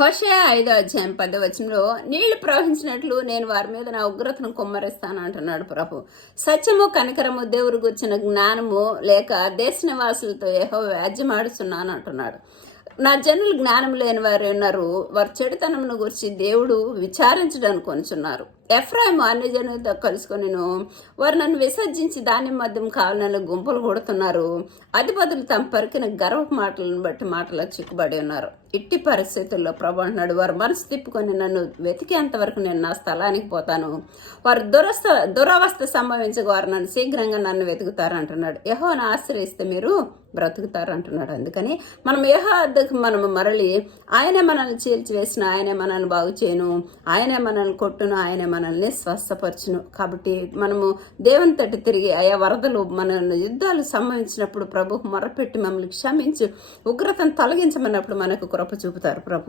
హోషేయ 5:10 నీళ్లు ప్రవహించినట్లు నేను వారి మీద నా ఉగ్రతను కుమ్మరిస్తాను అంటున్నాడు ప్రభు. సత్యము కనికరము దేవుడు గుర్చిన జ్ఞానము లేక దేశ నివాసులతో యెహోవా వ్యాజ్యమాడుచున్నాను అంటున్నాడు. నా జనులు జ్ఞానం లేని వారు ఉన్నారు, వారి చెడుతనమును గురించి దేవుడు విచారించడానికి కొనుచున్నారు. ఎఫ్రాయిము అన్ని జనులతో కలుసుకొనిను వారు నన్ను విసర్జించి ధాన్యం మద్యం కావాలని గుంపులు కొడుతున్నారు. అధిపతులు తమ పరికిన గర్వ మాటలను బట్టి మాటలకు చిక్కుబడి ఉన్నారు. ఇట్టి పరిస్థితుల్లో ప్రభు అంటున్నాడు, వారు మనసు తిప్పుకొని నన్ను వెతికేంత వరకు నేను నా స్థలానికి పోతాను. వారు దురవస్థ సంభవించక వారు నన్ను శీఘ్రంగా నన్ను వెతుకుతారు అంటున్నాడు. యెహోవాను ఆశ్రయిస్తే మీరు బ్రతుకుతారు అంటున్నాడు. అందుకని మనం యెహోవా వద్దకు మనము మరలి ఆయనే మనల్ని చీల్చివేసిన, ఆయనే మనల్ని బాగు చేయను, ఆయనే మనల్ని కొట్టును, ఆయనే మనల్ని స్వస్థపరచును. కాబట్టి మనము దేవుని తట్టు తిరిగి ఆయా వరదలు మన యుద్ధాలు సంభవించినప్పుడు ప్రభుకు మొరపెట్టి మమ్మల్ని క్షమించి ఉగ్రతను తొలగించమన్నప్పుడు మనకు కృప చూపుతారు ప్రభు.